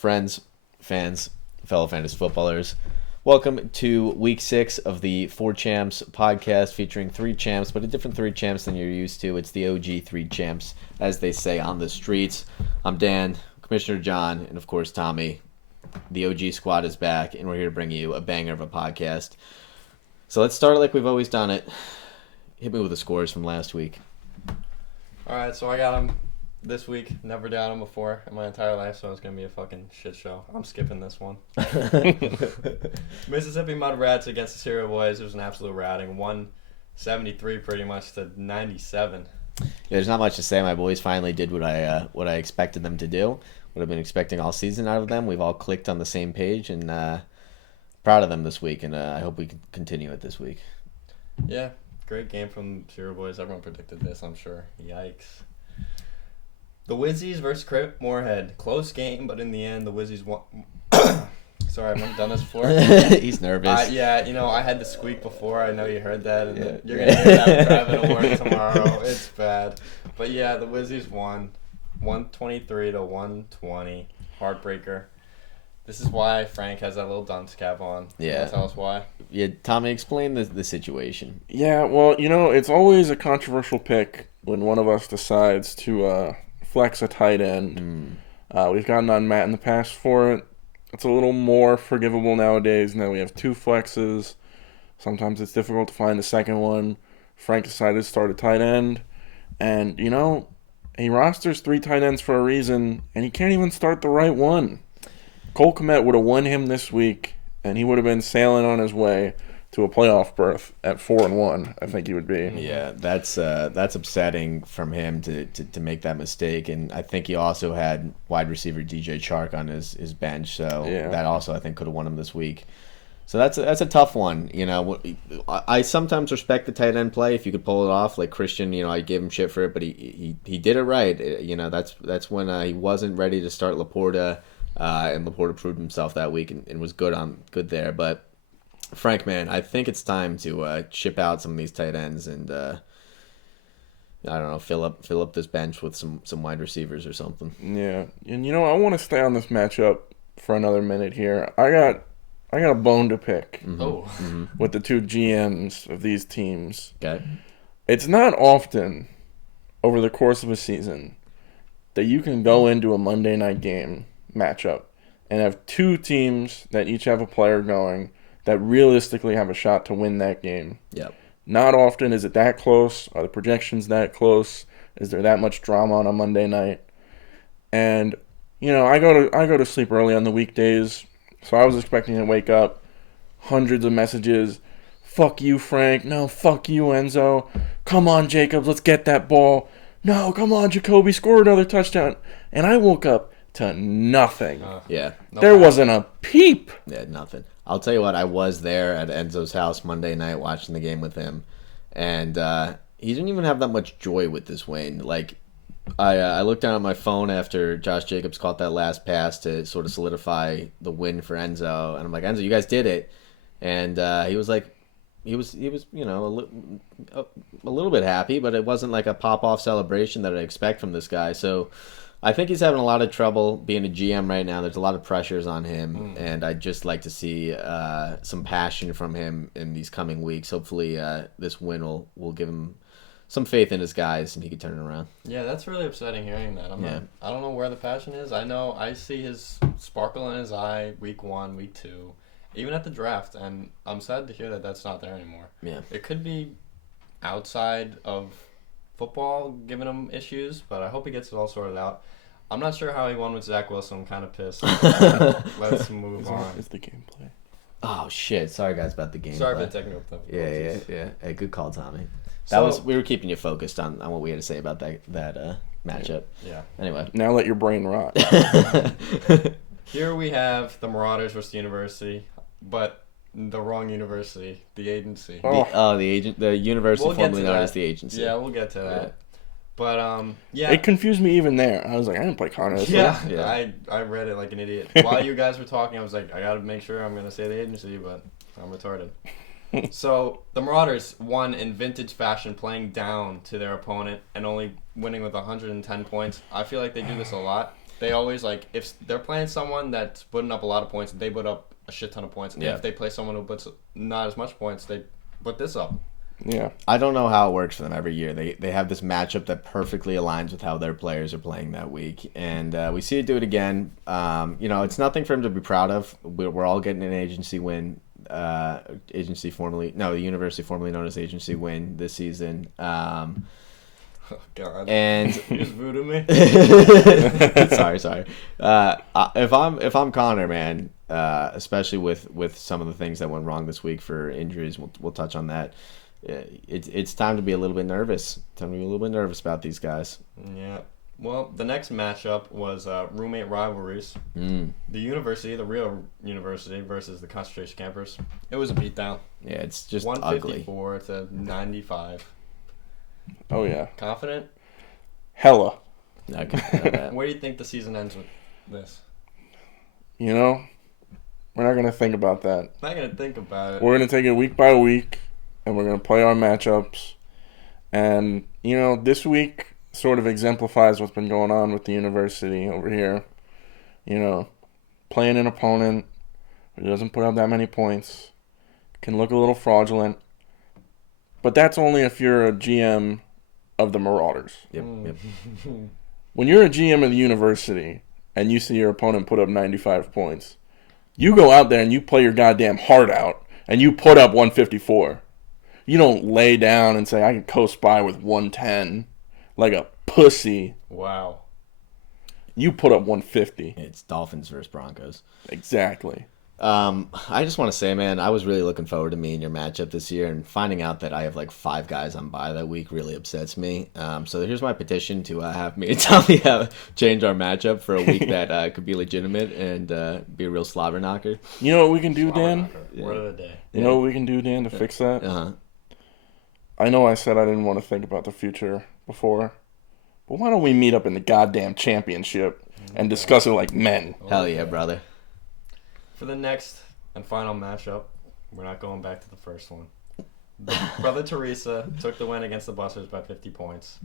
friends, fans, fellow fantasy footballers. Welcome to week 6 of the 4 Champs podcast featuring 3 champs, but a different 3 champs than you're used to. It's the OG 3 champs, as they say on the streets. I'm Dan, Commissioner John, and of course Tommy. The OG squad is back, and we're here to bring you a banger of a podcast. So let's start like we've always done it. Hit me with the scores from last week. All right, so I got them this week. Never doubted them before in my entire life, so it's going to be a fucking shit show. I'm skipping this one. Mississippi Mud Rats against the Cereal Boys. It was an absolute ratting. 173 pretty much to 97. Yeah, there's not much to say. My boys finally did what I expected them to do. What I've been expecting all season out of them. We've all clicked on the same page, and proud of them this week, and I hope we can continue it this week. Yeah, great game from Cereal Boys. Everyone predicted this, I'm sure. Yikes. The Wizzies versus Crip Moorhead. Close game, but in the end, the Wizzies won. Sorry, I've never done this before. He's nervous. Yeah, I had to squeak before. I know you heard that. And you're going to hear that driving to work tomorrow. It's bad. But yeah, the Wizzies won. 123 to 120. Heartbreaker. This is why Frank has that little dunce cap on. Yeah. Tell us why. Yeah, Tommy, explain the situation. Yeah, well, it's always a controversial pick when one of us decides to flex a tight end. We've gotten on Matt in the past for it. It's a little more forgivable nowadays. Now we have 2 flexes. Sometimes it's difficult to find a second one. Frank decided to start a tight end. And, he rosters 3 tight ends for a reason, and he can't even start the right one. Cole Kmet would have won him this week, and he would have been sailing on his way to a playoff berth at 4-1. I think he would be. Yeah, that's upsetting from him to make that mistake, and I think he also had wide receiver DJ Chark on his bench, so that also I think could have won him this week. So that's a tough one. I sometimes respect the tight end play if you could pull it off. Like Christian, I gave him shit for it, but he did it right. That's when he wasn't ready to start Laporta, and Laporta proved himself that week and was good there. But Frank, man, I think it's time to ship out some of these tight ends and I don't know, fill up this bench with some wide receivers or something. Yeah, and I want to stay on this matchup for another minute here. I got a bone to pick with the 2 GMs of these teams. Okay. It's not often over the course of a season that you can go into a Monday night game matchup and have 2 teams that each have a player going that realistically have a shot to win that game. Yep. Not often is it that close. Are the projections that close? Is there that much drama on a Monday night? And I go to sleep early on the weekdays. So I was expecting to wake up, hundreds of messages, fuck you, Frank, no, fuck you, Enzo, come on, Jacobs, let's get that ball, no, come on, Jacoby, score another touchdown, and I woke up to nothing. There wasn't a peep. Yeah, nothing. I'll tell you what, I was there at Enzo's house Monday night watching the game with him, and he didn't even have that much joy with this win. Like, I looked down at my phone after Josh Jacobs caught that last pass to sort of solidify the win for Enzo, and I'm like, Enzo, you guys did it. And he was like, he was a little bit happy, but it wasn't like a pop-off celebration that I expect from this guy. So I think he's having a lot of trouble being a GM right now. There's a lot of pressures on him, and I'd just like to see some passion from him in these coming weeks. Hopefully this win will give him some faith in his guys, and he could turn it around. Yeah, that's really upsetting hearing that. I don't know where the passion is. I know I see his sparkle in his eye week 1, week 2, even at the draft, and I'm sad to hear that that's not there anymore. Yeah. It could be outside of football giving him issues, but I hope he gets it all sorted out. I'm not sure how he won with Zach Wilson. I'm kind of pissed. Let's move on. It's the gameplay. Oh, shit. Sorry, guys, about the gameplay. Sorry for the technical difficulties. Yeah. Hey, good call, Tommy. So, we were keeping you focused on what we had to say about that matchup. Yeah. Anyway. Now let your brain rot. Here we have the Marauders versus the University, but the wrong university, the agency. The university formerly known as the agency. Yeah, we'll get to that. But yeah. It confused me even there. I was like, I didn't play Connor. Yeah. I read it like an idiot. While you guys were talking, I was like, I gotta make sure I'm gonna say the agency, but I'm retarded. So the Marauders won in vintage fashion, playing down to their opponent and only winning with 110 points. I feel like they do this a lot. they always like if they're playing someone that's putting up a lot of points, they put up a shit ton of points. And if they play someone who puts not as much points, they put this up. Yeah. I don't know how it works for them every year. They have this matchup that perfectly aligns with how their players are playing that week, and we see it do it again. It's nothing for him to be proud of. We're all getting an agency win. The university formerly known as agency win this season. Oh God! And you just voodoo me. sorry. If I'm Connor, man, especially with some of the things that went wrong this week for injuries, we'll touch on that. It's time to be a little bit nervous. Time to be a little bit nervous about these guys. Yeah. Well, the next matchup was roommate rivalries. The real university versus the concentration campers. It was a beatdown. Yeah, it's just 154 ugly. to 95. Oh, yeah. Confident? Hella. I can know that. Where do you think the season ends with this? You know, we're not going to think about that. Not going to think about it. We're going to take it week by week, and we're going to play our matchups. And, this week sort of exemplifies what's been going on with the university over here. Playing an opponent who doesn't put up that many points can look a little fraudulent. But that's only if you're a GM of the Marauders. Yep. When you're a GM of the university and you see your opponent put up 95 points, you go out there and you play your goddamn heart out and you put up 154. You don't lay down and say, I can coast by with 110 like a pussy. Wow. You put up 150. It's Dolphins versus Broncos. Exactly. I just want to say, man, I was really looking forward to me and your matchup this year, and finding out that I have like 5 guys on bye that week really upsets me. So here's my petition to have me and Tommy change our matchup for a week that could be legitimate and be a real slobber knocker. You know what we can do, Dan? Word of the day. You know what we can do, Dan, to fix that? Uh-huh. I know I said I didn't want to think about the future before, but why don't we meet up in the goddamn championship and discuss it like men? Hell yeah, brother. For the next and final matchup, we're not going back to the first one. Brother Teresa took the win against the Busters by 50 points.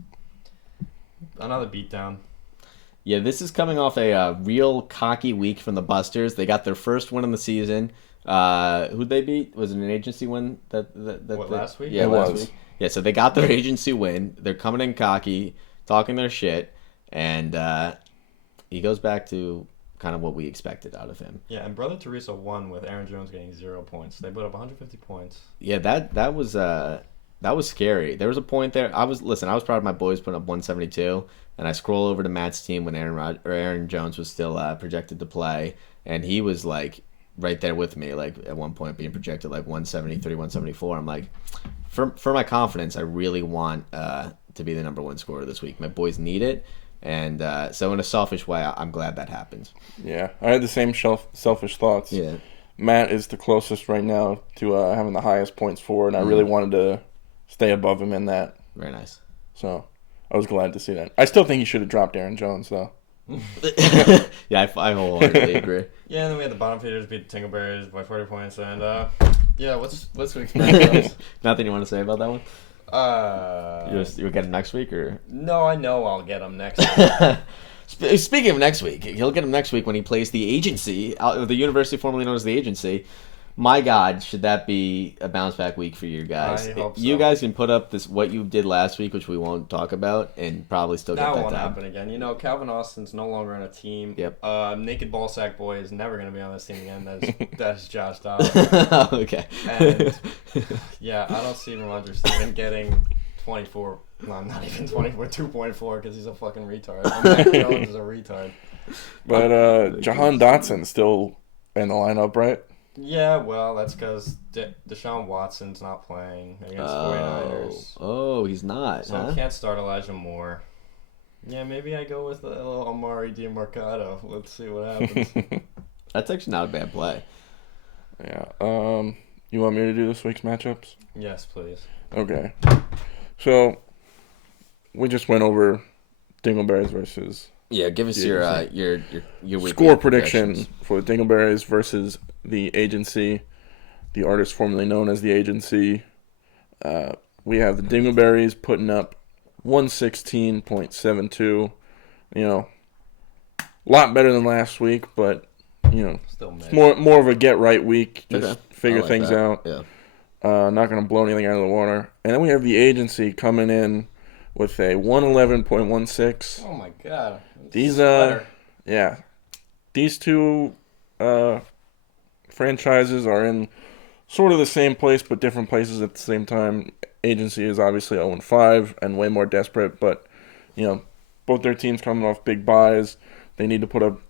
Another beatdown. Yeah, this is coming off a real cocky week from the Busters. They got their first win in the season. Who'd they beat? Was it an agency win? Last week? Yeah, It last was. week. Yeah, so they got their agency win. They're coming in cocky, talking their shit, and he goes back to kind of what we expected out of him. Yeah, and Brother Teresa won with Aaron Jones getting 0 points. They put up 150 points. Yeah, that was scary. There was a point there. I was proud of my boys putting up 172, and I scroll over to Matt's team when Aaron Jones was still projected to play, and he was like right there with me, like at one point being projected like 173, 174. I'm like, for my confidence, I really want to be the number 1 scorer this week. My boys need it. And so in a selfish way, I'm glad that happened. Yeah, I had the same selfish thoughts. Yeah. Matt is the closest right now to having the highest points for, and I really wanted to stay above him in that. Very nice. So I was glad to see that. I still think he should have dropped Aaron Jones, though. Yeah, I wholeheartedly agree. Yeah, and then we had the bottom feeders beat the Tingleberries by 40 points, and yeah, what's to expect? Nothing you want to say about that one? You'll get him next week, or? No, I know I'll get him next week. Speaking of next week, he'll get him next week when he plays the agency, the university formerly known as the agency. My God, should that be a bounce back week for you guys? I hope so. You guys can put up what you did last week, which we won't talk about, and probably still get That that won't time. happen again. Calvin Austin's no longer on a team. Yep. Naked Ballsack Boy is never going to be on this team again. That's Josh Dobbs. Okay. And yeah, I don't see Ramondre Steven getting 24. No, not even 24. 2.4 because he's a fucking retard. Mac Jones is a retard. But Jahan Dotson's still in the lineup, right? Yeah, well, that's because Deshaun Watson's not playing against 49ers. Oh, he's not. So Huh? I can't start Elijah Moore. Yeah, maybe I go with a little Amari DiMarcado. Let's see what happens. That's actually not a bad play. Yeah. You want me to do this week's matchups? Yes, please. Okay. So we just went over Dingleberries versus Yeah, give us your weekly score prediction predictions. for the Dingleberries versus the agency, the artist formerly known as the agency. We have the Dingleberries putting up 116.72. A lot better than last week, but Still it's mid. more of a get right week. Just Okay. figure I like things that. out. Yeah. Not going to blow anything out of the water. And then we have the agency coming in with a 111.16. Oh my god. These Sweater. yeah, these two franchises are in sort of the same place but different places at the same time. Agency is obviously 0-5 and way more desperate, but both their teams coming off big buys. They need to put up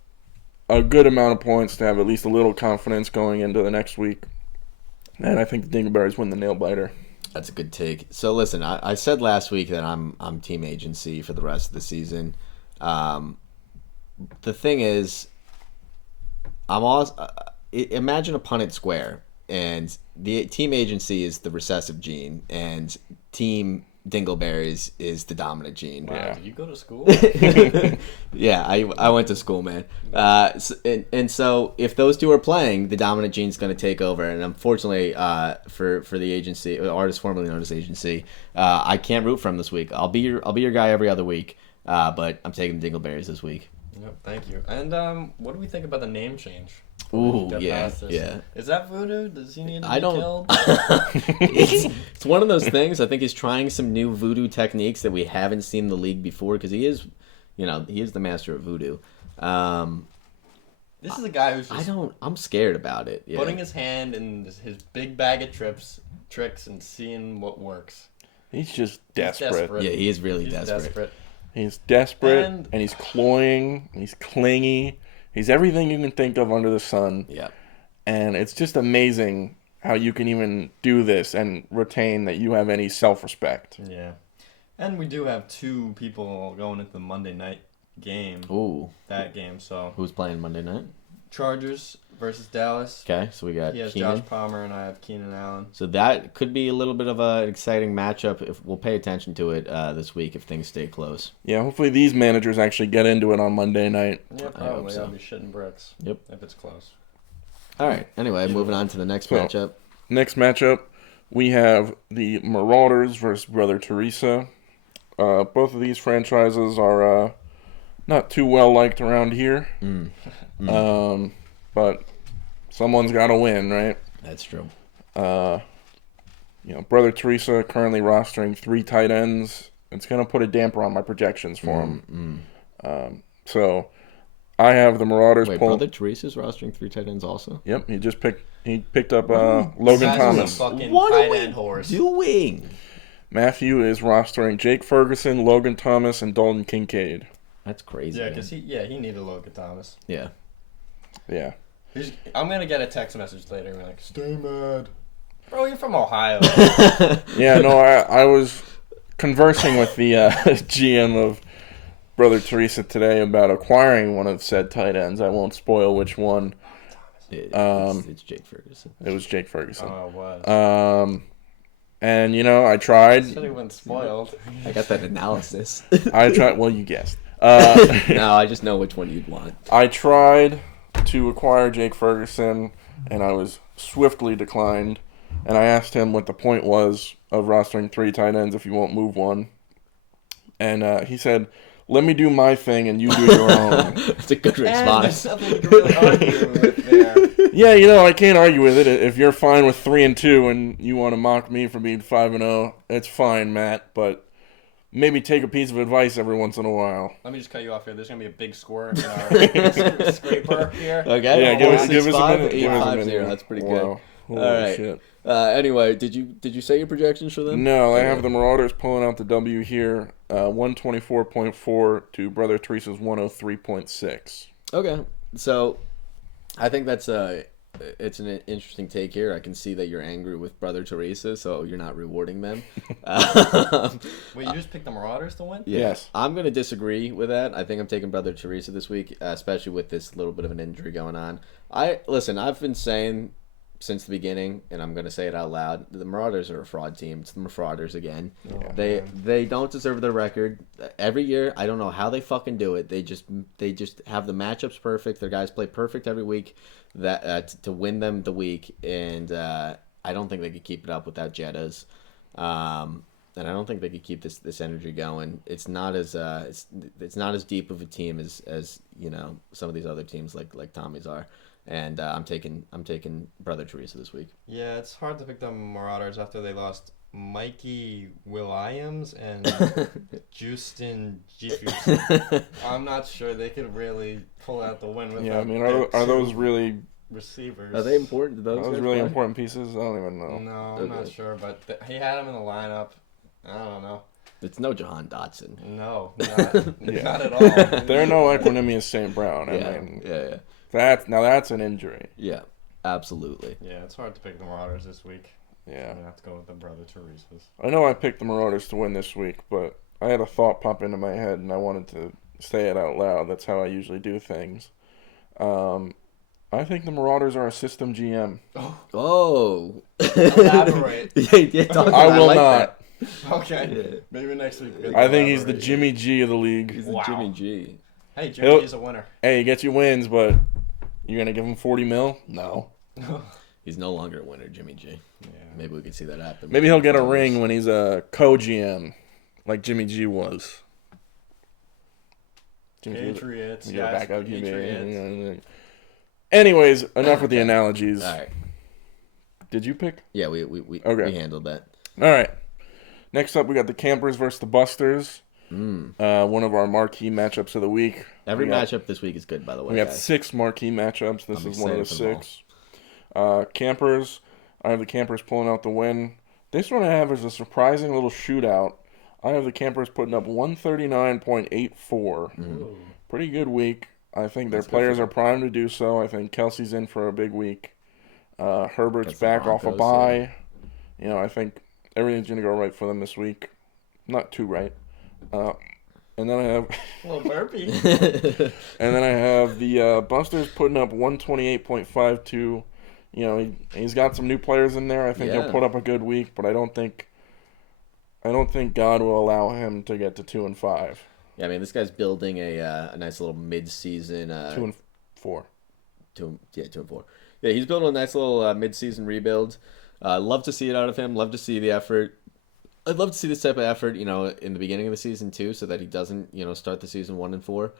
a good amount of points to have at least a little confidence going into the next week. And I think the Dingleberries win the nail biter. That's a good take. So listen, I said last week that I'm team agency for the rest of the season. The thing is, I'm also imagine a Punnett square, and the team agency is the recessive gene, and team Dingleberries is the dominant gene. Wow, Yeah. did you go to school? Yeah, I went to school, man. And so if those two are playing, the dominant gene's going to take over. And unfortunately, for the agency, artist formerly known as agency, I can't root for him this week. I'll be your guy every other week, but I'm taking Dingleberries this week. Yep, thank you. And what do we think about the name change? Ooh, Get yeah, past this. yeah. Is that voodoo? Does he need to I be don't. killed? It's one of those things. I think he's trying some new voodoo techniques that we haven't seen in the league before because he is the master of voodoo. This is a guy who's just I'm scared about it. Yeah. putting his hand in his big bag of tricks and seeing what works. He's just desperate. Yeah, he is really He's desperate. He's desperate, And- and he's cloying, he's clingy. He's everything you can think of under the sun. Yeah. And it's just amazing how you can even do this and retain that you have any self-respect. Yeah. And we do have two people going into the Monday night game. Ooh, That game, so who's playing Monday night? Chargers versus Dallas. Okay, so we got He has Keenan. Josh Palmer and I have Keenan Allen. So that could be a little bit of an exciting matchup. If we'll pay attention to it this week if things stay close. Yeah, hopefully these managers actually get into it on Monday night. Yeah, I hope probably. so. I'll be shitting bricks. Yep. If it's close. All right. Anyway, moving on to the next So- matchup. Next matchup, we have the Marauders versus Brother Teresa. Both of these franchises are not too well liked around here. But someone's got to win, right? That's true. Brother Teresa currently rostering 3 tight ends. It's going to put a damper on my projections for him. So I have the Marauders Wait, pulling. Brother Teresa's rostering 3 tight ends also? Yep, he picked up Logan That's Thomas. a fucking What tight are we end horse. doing? Matthew is rostering Jake Ferguson, Logan Thomas, and Dalton Kincaid. That's crazy. Yeah, man. because he needed Logan Thomas. Yeah. Yeah. I'm going to get a text message later and be like, stay mad. Bro, you're from Ohio. Yeah, no, I was conversing with the GM of Brother Teresa today about acquiring one of said tight ends. I won't spoil which one. It's Jake Ferguson. It was Jake Ferguson. Oh, it was. And, I tried. Should have been spoiled. I got that analysis. I tried. Well, you guessed. No, I just know which one you'd want. I tried to acquire Jake Ferguson, and I was swiftly declined. And I asked him what the point was of rostering 3 tight ends if you won't move one. And he said, let me do my thing and you do your own. That's a good And response. there's nothing to really argue with there. Yeah, I can't argue with it. If you're fine with 3-2 and you want to mock me for being 5-0, it's fine, Matt. But maybe take a piece of advice every once in a while. Let me just cut you off here. There's going to be a big score in our scraper here. Okay. Yeah, give us a 465, minute. Give us a 850. minute. That's pretty Wow. good. Holy All right. shit. Anyway, did you say your projections for them? No, I have the Marauders pulling out the W here. 124.4 to Brother Teresa's 103.6. Okay. So, I think that's it's an interesting take here. I can see that you're angry with Brother Teresa, so you're not rewarding them. Wait, you just picked the Marauders to win? Yeah. Yes. I'm going to disagree with that. I think I'm taking Brother Teresa this week, especially with this little bit of an injury going on. I've been saying since the beginning, and I'm going to say it out loud, the Marauders are a fraud team. It's the Marauders again. Oh, They don't deserve their record. Every year, I don't know how they fucking do it. They just have the matchups perfect. Their guys play perfect every week to win them the week, and I don't think they could keep it up without Jettas. and I don't think they could keep this energy going. It's not as it's not as deep of a team as some of these other teams like Tommy's are. And I'm taking Brother Teresa this week. Yeah, it's hard to pick the Marauders after they lost Mikey Williams and Justin Giffus. I'm not sure they could really pull out the win with Yeah, I mean, are those really receivers? Are they important? Those really important pieces? I don't even know. No, I'm not sure, but he had him in the lineup. I don't know. It's no Jahan Dotson. No, not at all. They're no Equanimous St. Brown. Yeah. That's an injury. Yeah, absolutely. Yeah, it's hard to pick the Marauders this week. Yeah. I'm going to have to go with the Brother Teresa's. I know I picked the Marauders to win this week, but I had a thought pop into my head, and I wanted to say it out loud. That's how I usually do things. I think the Marauders are a system GM. Oh. Elaborate. I will like not. That. Okay. Yeah. Maybe next week. I think he's the Jimmy G of the league. He's the Jimmy G. Hey, Jimmy G's a winner. Hey, he gets you wins, but you're going to give him $40 million? No. He's no longer a winner, Jimmy G. Yeah. Maybe we could see that happen. Maybe he'll get a ring when he's a co-GM, like Jimmy G was. Patriots. Yeah, back up, Anyways, enough with the analogies. All right. Did you pick? Yeah, we handled that. All right. Next up, we got the Campers versus the Busters. One of our marquee matchups of the week. Every matchup this week is good, by the way. We have 6 marquee matchups. This is one of the 6. Campers. I have the Campers pulling out the win. This one I have is a surprising little shootout. I have the Campers putting up 139.84. Pretty good week. I think their players are primed to do so. I think Kelce's in for a big week. Herbert's back off a bye. Yeah. I think everything's going to go right for them this week. Not too right. And then I have a little burpee. And then I have the Busters putting up 128.52. He's got some new players in there. I think he'll put up a good week, but I don't think God will allow him to get to 2-5. Yeah, I mean, this guy's building a nice little mid-season 2-4. 2-4. Yeah, he's building a nice little mid-season rebuild. Love to see it out of him. Love to see the effort. I'd love to see this type of effort, in the beginning of the season too, so that he doesn't, start the season 1-4.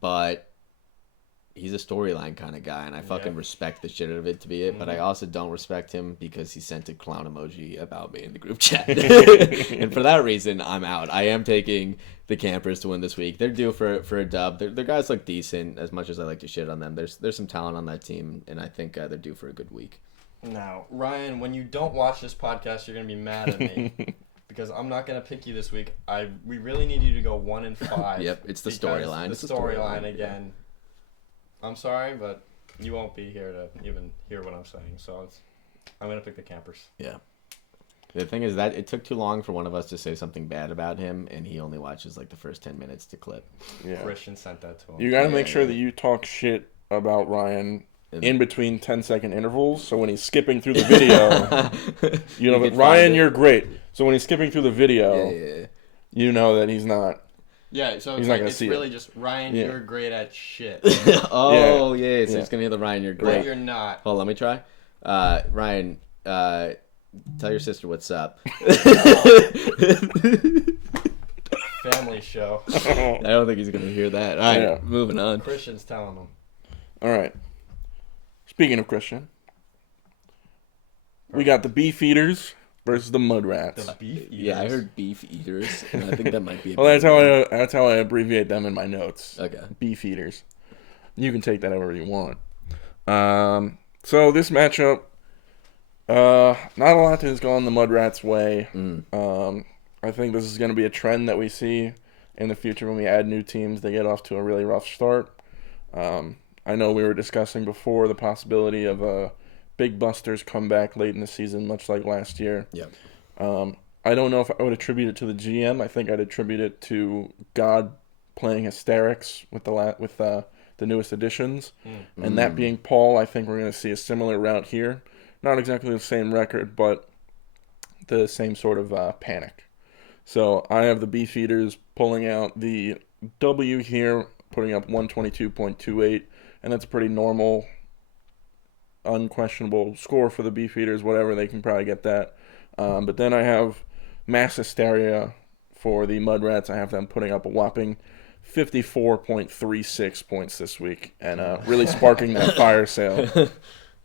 But he's a storyline kind of guy, and I fucking respect the shit out of it to be it. But I also don't respect him because he sent a clown emoji about me in the group chat, and for that reason, I'm out. I am taking the Campers to win this week. They're due for a dub. Their guys look decent. As much as I like to shit on them, there's some talent on that team, and I think they're due for a good week. Now, Ryan, when you don't watch this podcast, you're gonna be mad at me because I'm not gonna pick you this week. We really need you to go 1-5. Yep, it's the storyline. The storyline again. I'm sorry, but you won't be here to even hear what I'm saying. So I'm gonna pick the Campers. Yeah. The thing is that it took too long for one of us to say something bad about him, and he only watches like the first 10 minutes to clip. Yeah. Christian sent that to him. You got to make sure that you talk shit about Ryan in between 10-second intervals. So when he's skipping through the video, but Ryan, you're great. So when he's skipping through the video, you know that he's not. Yeah, so it's really just Ryan, you're great at shit. So he's gonna hear the Ryan, you're great. But you're not. Hold on, let me try. Ryan, tell your sister what's up. Family show. I don't think he's gonna hear that. All right, moving on. Christian's telling him. All right. Speaking of Christian, we got the Beef Eaters versus the Mud Rats. The Beef Eaters. Yeah, I heard Beef Eaters, and I think that might be. Well, that's how I abbreviate them in my notes. Okay. Beef Eaters. You can take that however you want. So this matchup, not a lot has gone the Mud Rats' way. I think this is going to be a trend that we see in the future when we add new teams. They get off to a really rough start. I know we were discussing before the possibility of a Big Busters comeback late in the season, much like last year. Yep. I don't know if I would attribute it to the GM. I think I'd attribute it to God playing hysterics with the newest additions. And that being Paul, I think we're going to see a similar route here. Not exactly the same record, but the same sort of panic. So I have the Beef Eaters pulling out the W here, putting up 122.28, and that's a pretty normal, unquestionable score for the Beef Eaters, whatever. They can probably get that. But then I have mass hysteria for the Mudrats. I have them putting up a whopping 54.36 points this week, and really sparking that fire sale.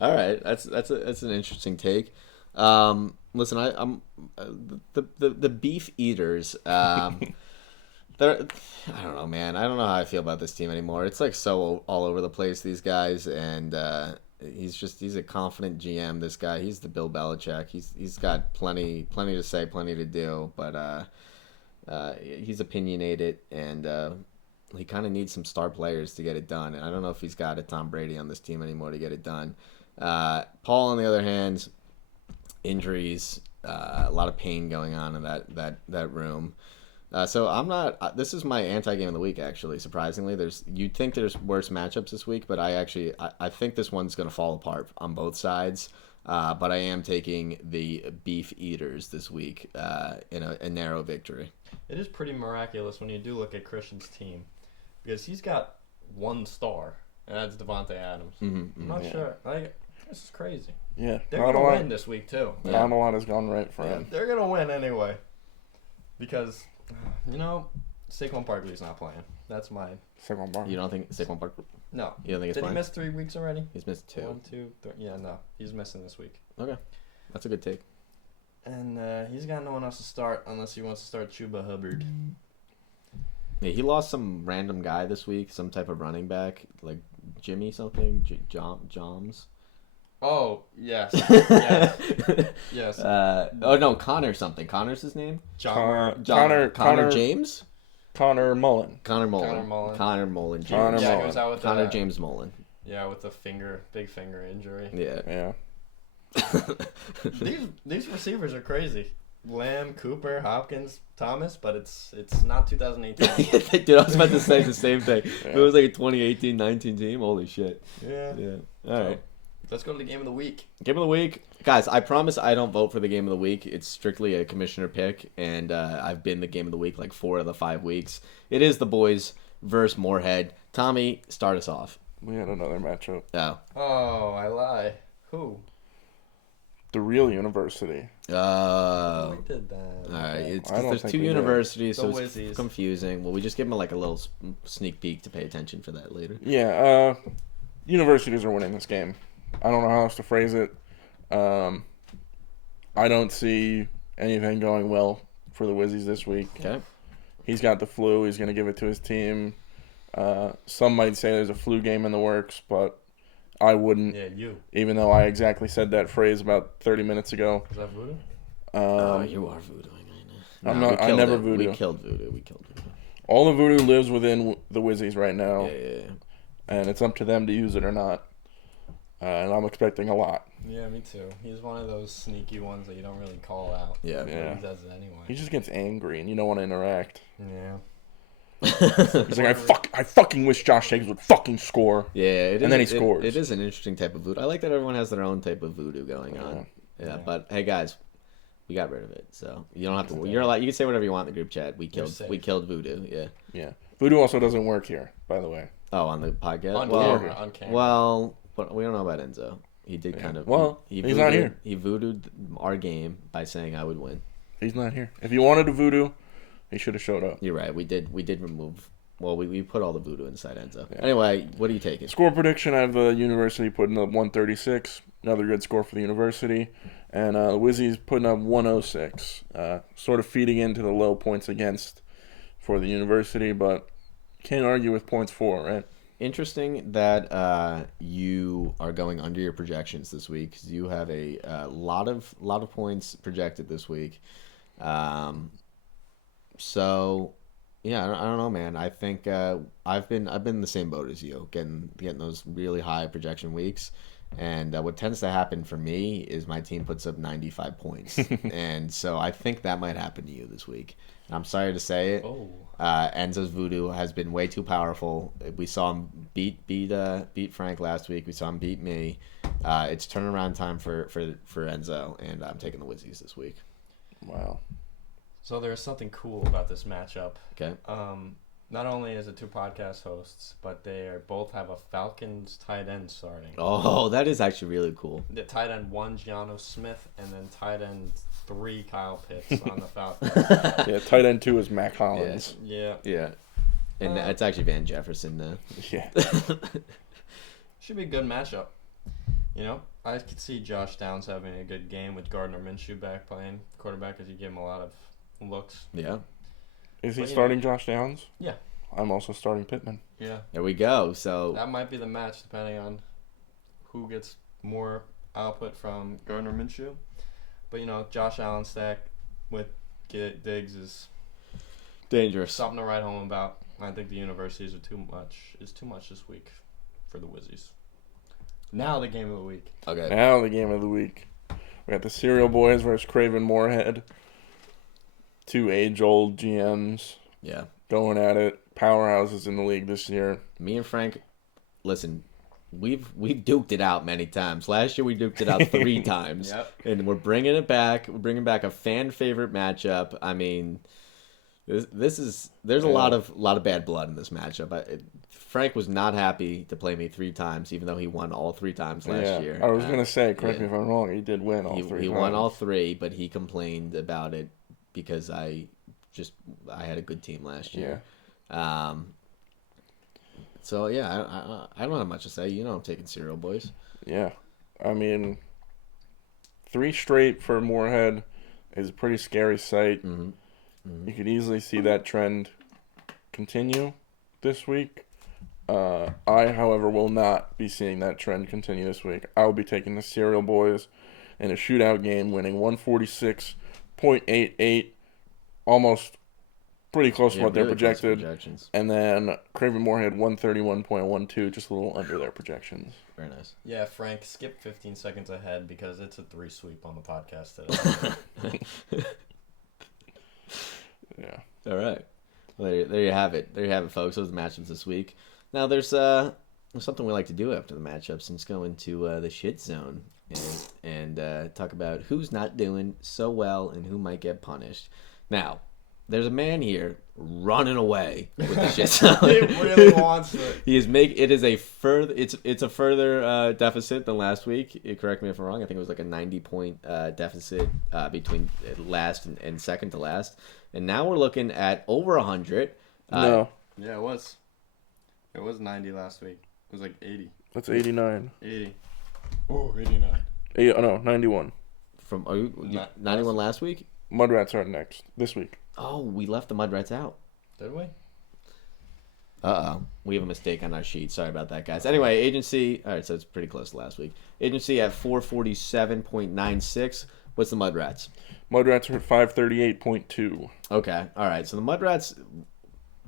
All right, that's an interesting take. Listen, I'm the beef eaters. They're, I don't know, man. I don't know how I feel about this team anymore. It's like so all over the place, these guys, and he's a confident GM. This guy, he's the Bill Belichick. He's got plenty to say, plenty to do, but he's opinionated, and he kind of needs some star players to get it done. And I don't know if he's got a Tom Brady on this team anymore to get it done. Paul, on the other hand, injuries, a lot of pain going on in that room. So I'm not. This is my anti-game of the week. Actually, surprisingly, you'd think there's worse matchups this week, but I think this one's going to fall apart on both sides. But I am taking the beef eaters this week in a narrow victory. It is pretty miraculous when you do look at Christian's team, because he's got one star, and that's Devontae Adams. Mm-hmm, I'm not sure. This is crazy. Yeah, They're going to win this week, too. Not a lot has gone right for him. They're going to win anyway. Because, Saquon Barkley's not playing. That's my... Saquon Barkley. You don't think Saquon Barkley? No. You don't think it's Did playing? he miss 3 weeks already? He's missed 2. 1, 2, 3. Yeah, no. He's missing this week. Okay. That's a good take. And he's got no one else to start unless he wants to start Chuba Hubbard. Yeah, he lost some random guy this week, some type of running back, like Jimmy something, Joms. Oh, yes. Yes. Yes. Oh, no, Connor something. Connor's his name? Connor James? Connor Mullen. Connor Mullen. Connor James. Mullen. Yeah, he was out with Connor James Mullen. Yeah, with the big finger injury. Yeah. These receivers are crazy. Lamb, Cooper, Hopkins, Thomas, but it's not 2018. Dude, I was about to say the same thing. Yeah. It was like a 2018-19 team. Holy shit. Yeah. All right. Let's go to the game of the week. Game of the week. Guys, I promise I don't vote for the game of the week. It's strictly a commissioner pick, and I've been the game of the week like 4 of the 5 weeks. It is the boys versus Moorhead. Tommy, start us off. We had another matchup. Oh, I lie. Who? The real university. Oh. We did that. All right. There's 2 universities, so it's Wizzies. confusing. Well, we just give them like a little sneak peek to pay attention for that later. Yeah. Universities are winning this game. I don't know how else to phrase it. I don't see anything going well for the Wizzies this week. Okay. He's got the flu. He's going to give it to his team. Some might say there's a flu game in the works, but I wouldn't. Yeah, you. Even though I exactly said that phrase about 30 minutes ago. Is that voodoo? You are voodooing. I'm not. I never voodoo. We killed voodoo. All the voodoo lives within the Wizzies right now. Yeah. And it's up to them to use it or not. And I'm expecting a lot. Yeah, me too. He's one of those sneaky ones that you don't really call out. Yeah. But he does it anyway. He just gets angry and you don't want to interact. Yeah. He's like, I fucking wish Josh Jacobs would fucking score. Yeah, then he scores. It is an interesting type of voodoo. I like that everyone has their own type of voodoo going on. Yeah, but hey guys, we got rid of it, so you don't have to. You're allowed. You can say whatever you want in the group chat. We killed voodoo. Yeah. Yeah. Voodoo also doesn't work here, by the way. Oh, on the podcast. On camera. Well, but we don't know about Enzo. He did kind of. Well, he's not here. He voodooed our game by saying I would win. He's not here. If he wanted to voodoo, he should have showed up. You're right. We did remove. Well, we put all the voodoo inside Enzo. Yeah. Anyway, what are you taking? Score prediction: I have the University putting up 136. Another good score for the University, and the Wizzies putting up 106. Sort of feeding into the low points against for the University, but can't argue with points for, right? Interesting that you are going under your projections this week because you have a lot of points projected this week. So yeah, I don't know, man. I think I've been in the same boat as you, getting those really high projection weeks. And what tends to happen for me is my team puts up 95 points, and so I think that might happen to you this week. And I'm sorry to say it. Oh. Enzo's voodoo has been way too powerful. We saw him beat Frank last week. We saw him beat me. It's turnaround time for Enzo, and I'm taking the Wizzies this week. Wow. So there's something cool about this matchup. Okay. Not only is it 2 podcast hosts, but they both have a Falcons tight end starting. Oh, that is actually really cool. The tight end 1, Gianno Smith, and then tight end 3 Kyle Pitts on the Falcons. Yeah, tight end 2 is Mac Hollins. Yeah. Yeah. And it's actually Van Jefferson now. Yeah. Should be a good matchup. You know, I could see Josh Downs having a good game with Gardner Minshew back playing quarterback because you give him a lot of looks. Yeah. Is he starting Josh Downs? Yeah. I'm also starting Pittman. Yeah. There we go. So that might be the match depending on who gets more output from Gardner Minshew. But, you know, Josh Allen stack with Diggs is dangerous. Something to write home about. I think the universities are too much this week for the Wizzies. Now the game of the week. Okay. Now the game of the week. We got the Cereal Boys versus Craven Moorhead. 2 age-old GMs. Yeah. Going at it. Powerhouses in the league this year. Me and Frank, listen, we've duked it out many times. Last year we duked it out 3 times. Yep. And we're bringing it back. We're bringing back a fan favorite matchup. I mean, there's a lot of bad blood in this matchup. Frank was not happy to play me 3 times, even though he won all 3 times last year. I was gonna say, correct me if I'm wrong, he did win all 3 times. He won all 3, but he complained about it because I had a good team last year. Yeah. So yeah, I don't have much to say. You know, I'm taking Cereal Boys. Yeah, I mean, 3 straight for Moorhead is a pretty scary sight. Mm-hmm. Mm-hmm. You could easily see that trend continue this week. I, however, will not be seeing that trend continue this week. I will be taking the Cereal Boys in a shootout game, winning 146.88, almost pretty close to what they're projected. And then Craven Moorhead 131.12, just a little under their projections. Very nice. Yeah, Frank, skip 15 seconds ahead because it's a 3 sweep on the podcast today. Yeah. All right. Well, there you have it. There you have it, folks. Those are the matchups this week. Now, there's something we like to do after the matchups, and it's go into the shit zone and talk about who's not doing so well and who might get punished. Now, there's a man here running away with the shit zone. He really wants it. It's a further deficit than last week. Correct me if I'm wrong. I think it was like a 90-point deficit between last and second to last. And now we're looking at over 100. No. Yeah, it was. It was 90 last week. It was like 80. That's 89. 80. Oh, 89. No, 91. From 91 last week? Mudrats are next. This week. Oh, we left the Mudrats out. Did we? Uh-oh. We have a mistake on our sheet. Sorry about that, guys. Anyway, agency. All right, so it's pretty close to last week. Agency at 447.96. What's the Mudrats? Mudrats are at 538.2. Okay. All right. So the Mudrats,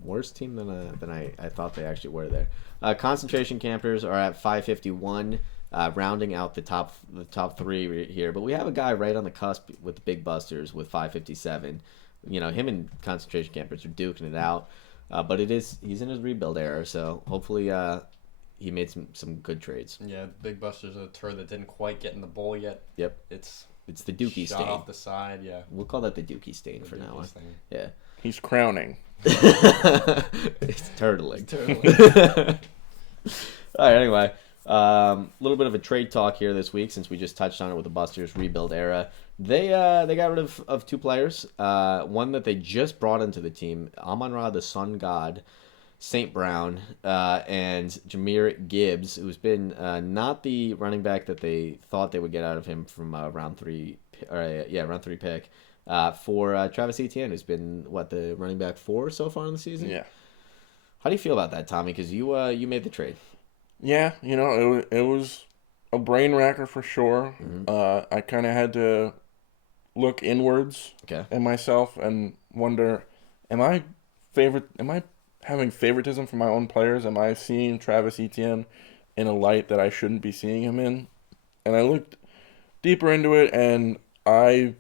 worse team than I thought they actually were there. Concentration campers are at 551, rounding out the top 3 here. But we have a guy right on the cusp with the big busters with 557. You know, him and concentration campers are duking it out. But he's in his rebuild era, so hopefully he made some good trades. Yeah, Big Buster's a turd that didn't quite get in the bowl yet. Yep. It's the Dookie shot stain. off the side, yeah. We'll call that the Dookie stain for now on. Yeah. He's crowning. It's turtling. All right, anyway. A little bit of a trade talk here this week since we just touched on it with the Busters rebuild era. They got rid of 2 players. One that they just brought into the team, Amon-Ra, the Sun God, St. Brown, and Jahmyr Gibbs, who's been not the running back that they thought they would get out of him from round 3 pick. For Travis Etienne, who's been the running back 4 so far in the season. Yeah. How do you feel about that, Tommy? Because you made the trade. Yeah, you know, it was a brain racker for sure. Mm-hmm. I kind of had to look inwards at myself and wonder, am I having favoritism for my own players? Am I seeing Travis Etienne in a light that I shouldn't be seeing him in? And I looked deeper into it, and I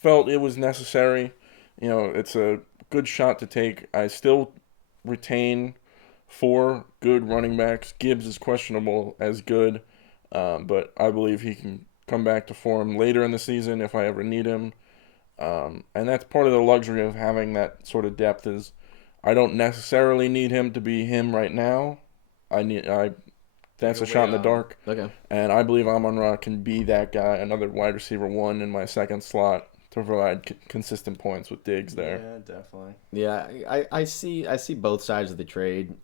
felt it was necessary. You know, it's a good shot to take. I still retain 4 good running backs. Gibbs is questionable as good, but I believe he can come back to form later in the season if I ever need him. And that's part of the luxury of having that sort of depth is I don't necessarily need him to be him right now. I that's a Good shot way in the on. dark. Okay. And I believe Amon-Ra can be that guy, another wide receiver 1 in my second slot to provide consistent points with Diggs there. Yeah, definitely. Yeah, I see both sides of the trade.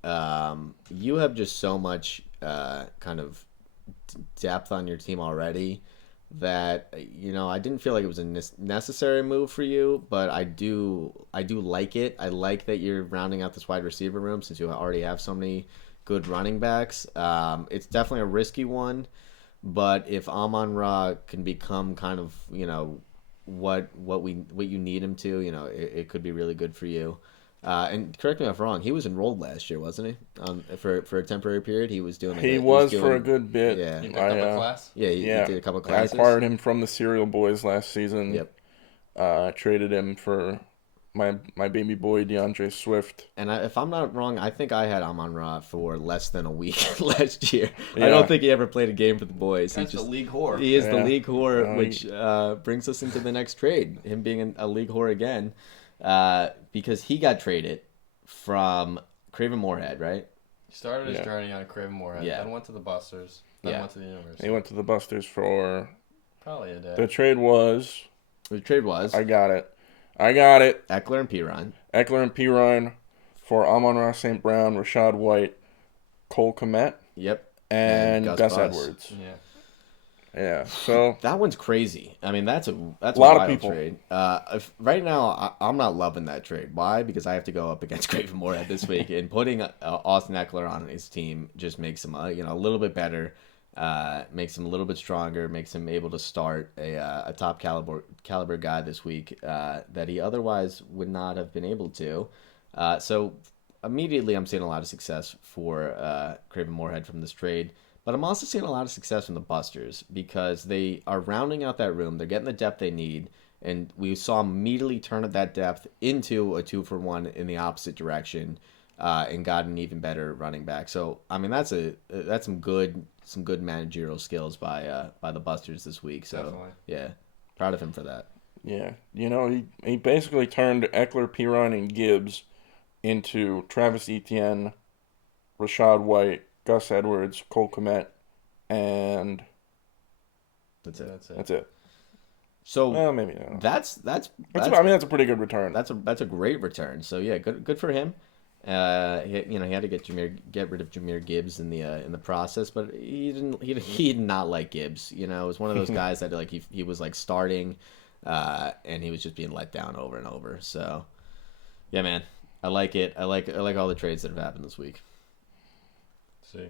You have just so much kind of depth on your team already that I didn't feel like it was a necessary move for you, but I do like it. I like that you're rounding out this wide receiver room since you already have so many good running backs. It's definitely a risky one, but if Amon Ra can become kind of what you need him to, it could be really good for you. And correct me if I'm wrong, he was enrolled last year, wasn't he? For a temporary period, he was doing. He was for a good bit. Yeah, You picked up a class? yeah, he did a couple I classes. acquired him from the Serial Boys last season. Yep. I traded him for my baby boy DeAndre Swift. And if I'm not wrong, I think I had Amon Ra for less than a week last year. Yeah. I don't think he ever played a game for the boys. That's the league whore. He is the Yeah. league whore, No, which brings us into the next trade. Him being a league whore again, because he got traded from Craven Moorhead, right? He started his Yeah. journey on Craven Moorhead, Yeah. then went to the Busters, then Yeah. went to the University. He went to the Busters for Probably a day. the trade was. The trade was I got it. Eckler and Piron. Eckler and Pirine for Amon-Ra St. Brown, Rashad White, Cole Kmet, Yep. and Gus Gus Bus. Edwards. Yeah. Yeah. So That one's crazy. I mean, that's a lot of wild people. trade. Right now, I'm not loving that trade. Why? Because I have to go up against Craven Moorhead this week, and putting Austin Eckler on his team just makes him a little bit better, makes him a little bit stronger, makes him able to start a top caliber guy this week that he otherwise would not have been able to. So immediately, I'm seeing a lot of success for Craven Moorhead from this trade. But I'm also seeing a lot of success from the Busters because they are rounding out that room. They're getting the depth they need. And we saw immediately turn that depth into a 2-for-1 in the opposite direction and got an even better running back. So, I mean, that's some good managerial skills by the Busters this week. So, Definitely. yeah, proud of him for that. yeah, he basically turned Eckler, Pirine, and Gibbs into Travis Etienne, Rashad White, Gus Edwards, Cole Kmet, and That's it. That's it. So, well, maybe not. that's I mean, that's a pretty good return. That's a great return. So yeah, good for him. He had to get rid of Jahmyr Gibbs in the process, but he did not like Gibbs. It was one of those guys that like he was like starting, and he was just being let down over and over. So yeah, man, I like it. I like all the trades that have happened this week. See.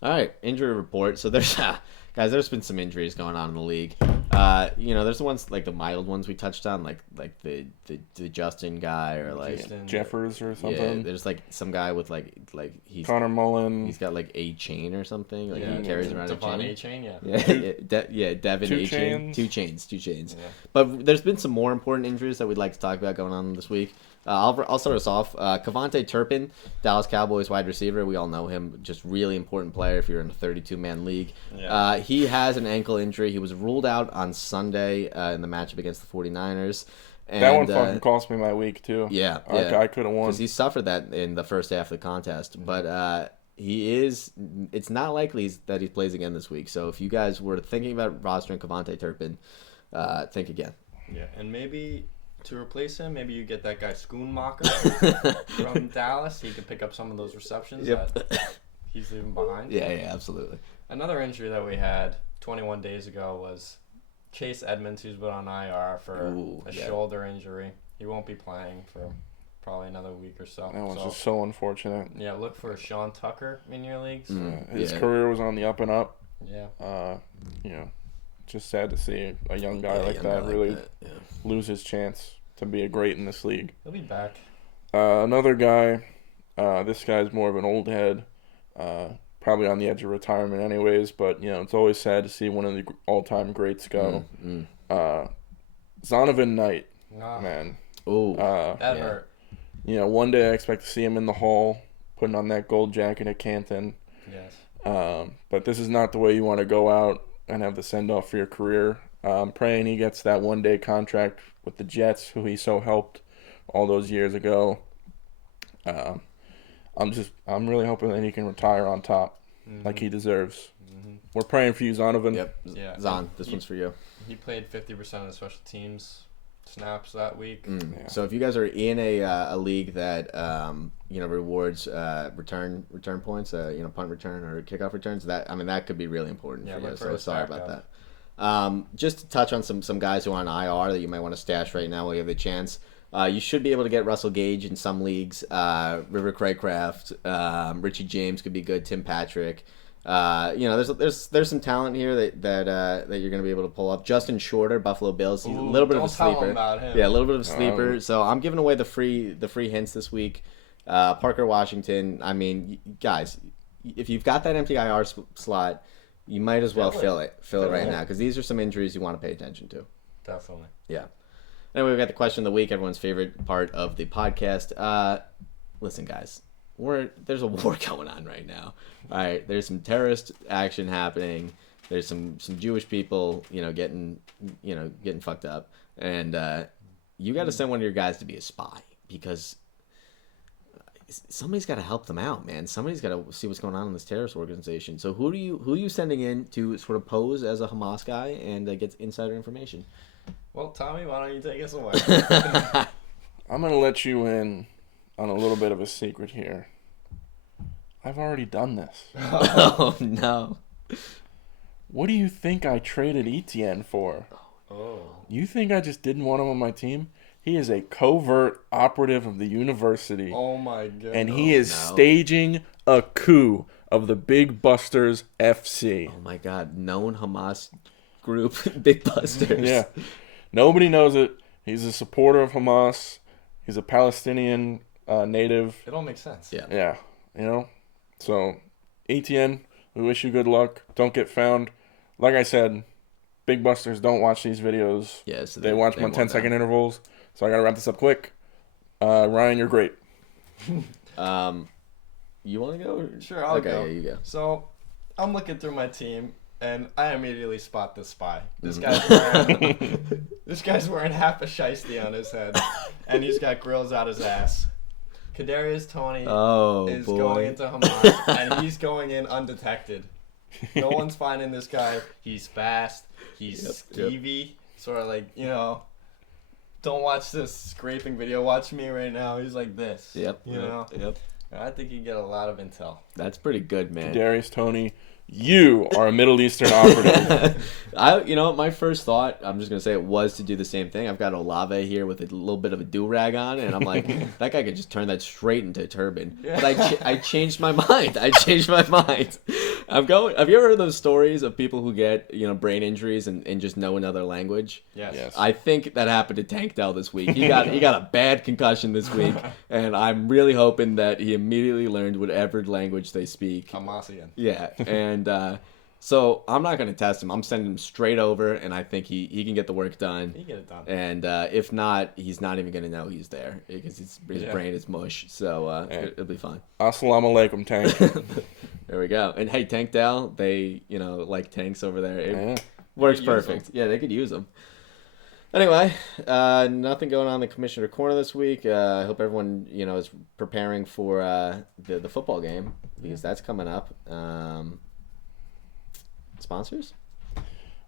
All right, injury report. So there's guys, there's been some injuries going on in the league. There's the ones like the mild ones we touched on, like the Justin guy or like Houston. Jeffers or yeah. something. There's like some guy with like he's Connor Mullen. he's got like a chain or something. Like Yeah, he carries around Devon a A chain. chain, yeah. Devin Two A chain. chains. Two chains. Yeah. But there's been some more important injuries that we'd like to talk about going on this week. I'll start us off. Kevontae Turpin, Dallas Cowboys wide receiver. We all know him. Just really important player if you're in a 32-man league. Yeah. He has an ankle injury. He was ruled out on Sunday in the matchup against the 49ers. And, That one fucking cost me my week too. yeah. I could have won. Because he suffered that in the first half of the contest. But it's not likely that he plays again this week. So if you guys were thinking about rostering Kevontae Turpin, think again. Yeah, and maybe to replace him, maybe you get that guy Schoonmaker from Dallas. He could pick up some of those receptions that he's leaving behind. Yeah, absolutely. Another injury that we had 21 days ago was Chase Edmonds, who's been on IR for a shoulder injury. He won't be playing for probably another week or so. That was just so unfortunate. Yeah, look for Sean Tucker in your leagues. His career was on the up and up. Yeah. Just sad to see a young guy like that really lose his chance to be a great in this league. He'll be back. Another guy, this guy's more of an old head, probably on the edge of retirement anyways, but, it's always sad to see one of the all-time greats go. Zonovan Knight, man. Oh, That hurt. One day I expect to see him in the hall, putting on that gold jacket at Canton. Yes. But this is not the way you want to go out and have the send-off for your career. I'm praying he gets that one-day contract with the Jets, who he so helped all those years ago. I'm really hoping that he can retire on top, like he deserves. We're praying for you, Zonovan. Yep. Yeah. Zon, this one's for you. He played 50% of the special teams snaps that week. Yeah. So if you guys are in a league that rewards return points, punt return or kickoff returns, that could be really important Yeah, for you. look for So a sorry stack about up. that. Just to touch on some guys who are on IR that you might want to stash right now while you have the chance. You should be able to get Russell Gage in some leagues. River Craycraft, Richie James could be good. Tim Patrick. There's some talent here that you're going to be able to pull up. Justin Shorter, Buffalo Bills. He's a little bit of a Don't tell him sleeper. about him. Yeah, a little bit of a sleeper. So I'm giving away the free hints this week. Parker Washington. I mean, guys, if you've got that empty IR slot, you might as well fill it right now because these are some injuries you want to pay attention to. Definitely. Yeah. Anyway, we got the question of the week, everyone's favorite part of the podcast. Listen, guys, there's a war going on right now. All right, there's some terrorist action happening. There's some Jewish people, getting fucked up, and you got to send one of your guys to be a spy because somebody's got to help them out, man. Somebody's got to see what's going on in this terrorist organization. So who are you sending in to sort of pose as a Hamas guy and get insider information? Well, Tommy, why don't you take us away? I'm going to let you in on a little bit of a secret here. I've already done this. Oh, no. What do you think I traded Etienne for? Oh. You think I just didn't want him on my team? He is a covert operative of the university. Oh, my God. And he is staging a coup of the Big Busters FC. Oh, my God. Known Hamas group, Big Busters. Yeah. Nobody knows it. He's a supporter of Hamas. He's a Palestinian native. It all makes sense. Yeah. Yeah, So, Etienne, we wish you good luck. Don't get found. Like I said, Big Busters don't watch these videos. Yeah, so they watch them on 10-second intervals. So I got to wrap this up quick. Ryan, you're great. You want to go? Sure, I'll go. Yeah, you go. So, I'm looking through my team, and I immediately spot this spy. This guy's wearing half a shiesty on his head, and he's got grills out his ass. Kadarius Toney is going into Hamas, and he's going in undetected. No one's finding this guy. He's fast. He's skeevy. Sort of like, don't watch this scraping video. Watch me right now. He's like this. Yep. Yep. I think you get a lot of intel. That's pretty good, man. Kadarius Toney, you are a Middle Eastern operative. My first thought, I'm just going to say it was to do the same thing. I've got Olave here with a little bit of a do-rag on, and I'm like, that guy could just turn that straight into a turban. Yeah. But I changed my mind. Have you ever heard those stories of people who get, brain injuries and just know another language? Yes. I think that happened to Tank Dell this week. He got a bad concussion this week, and I'm really hoping that he immediately learned whatever language they speak. Hamasian. Yeah, and so I'm not going to test him. I'm sending him straight over, and I think he can get the work done. He can get it done. And if not, he's not even going to know he's there because his brain is mush. So it'll be fine. Assalamu alaikum, Tank. There we go. And hey, Tank Dell, they like tanks over there. It works perfect. Yeah, they could use them. Anyway, nothing going on in the Commissioner Corner this week. I hope everyone is preparing for the football game because that's coming up. Sponsors?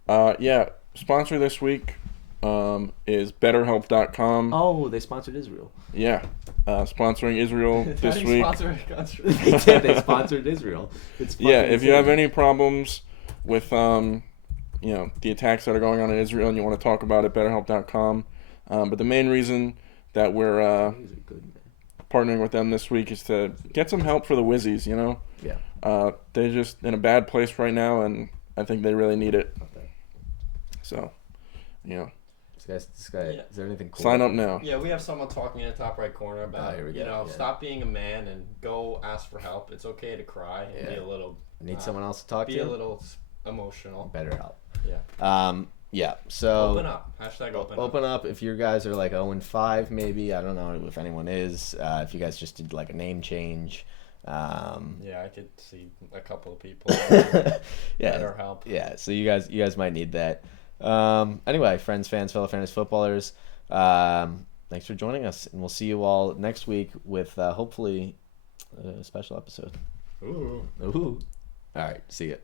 Sponsor this week is BetterHelp.com. Oh, they sponsored Israel. Yeah, sponsoring Israel this week. They did. They sponsored Israel. If you have any problems with the attacks that are going on in Israel and you want to talk about it, BetterHelp.com. But the main reason that we're partnering with them this week is to get some help for the Wizzies. Yeah. They're just in a bad place right now, and I think they really need it. Okay. So, This guy. Yeah. Is there anything cool? Sign up now. Yeah, we have someone talking in the top right corner about stop being a man and go ask for help. It's okay to cry and be a little. Need someone else to talk to. Be a little emotional. Better help. Yeah. Yeah. So open up. Hashtag open up. Open up. If you guys are like 0-5, maybe I don't know if anyone is. If you guys just did like a name change. I could see a couple of people. Better help. Yeah. So you guys might need that. Anyway, friends, fans, fellow fantasy footballers, thanks for joining us, and we'll see you all next week with hopefully a special episode. Ooh. Ooh. All right. See ya.